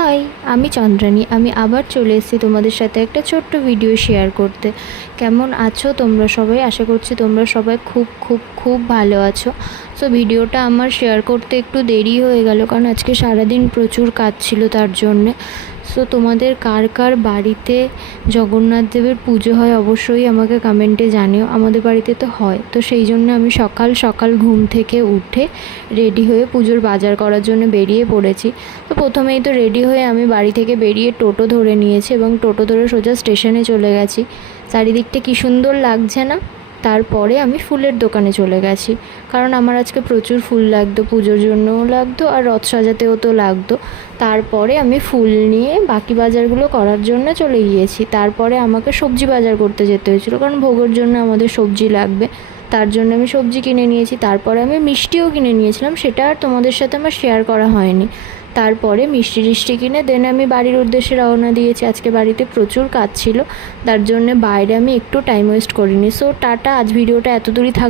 High, আমি চন্দ্রানী। আমি আবার চলে এসেছি তোমাদের সাথে একটা ছোট্ট ভিডিও শেয়ার করতে। কেমন আছো তোমরা সবাই? আশা করছি তোমরা সবাই খুব খুব খুব ভালো আছো। সো ভিডিওটা আমার শেয়ার করতে একটু দেরি হয়ে গেল, কারণ আজকে সারাদিন প্রচুর কাজ ছিল তার জন্যে। সো তোমাদের কার কার বাড়িতে জগন্নাথ দেবের পুজো হয় অবশ্যই আমাকে কমেন্টে জানিও। আমাদের বাড়িতে তো হয়, তো সেই জন্য আমি সকাল সকাল ঘুম থেকে উঠে রেডি হয়ে পুজোর বাজার করার জন্য বেরিয়ে পড়েছি। তো প্রথমেই তো রেডি হয়ে আমি বাড়ি থেকে বেরিয়ে টোটো ধরে নিয়েছি এবং টোটো ধরে সোজা স্টেশনে চলে গেছি। চারিদিকটা কী সুন্দর লাগছে না? তারপরে আমি ফুলের দোকানে চলে গেছি, কারণ আমার আজকে প্রচুর ফুল লাগতো, পুজোর জন্যও লাগতো আর রথ সাজাতেও তো লাগতো। তারপরে আমি ফুল নিয়ে বাকি বাজারগুলো করার জন্য চলে গিয়েছি। তারপরে আমাকে সবজি বাজার করতে যেতে হয়েছিলো, কারণ ভোগের জন্য আমাদের সবজি লাগবে। তার জন্য আমি সবজি কিনে নিয়েছি। তারপরে আমি মিষ্টিও কিনে নিয়েছিলাম, সেটা আর তোমাদের সাথে আমার শেয়ার করা হয়নি। তারপরে মিষ্টি টিষ্টি কিনে দেন আমি বাড়ির উদ্দেশ্যে রওনা দিয়েছি। আজকে বাড়িতে প্রচুর কাজ ছিল, তার জন্য বাইরে আমি একটু টাইম ওয়েস্ট করিনি। সো টাটা, আজ ভিডিওটা এত দূরই থাক।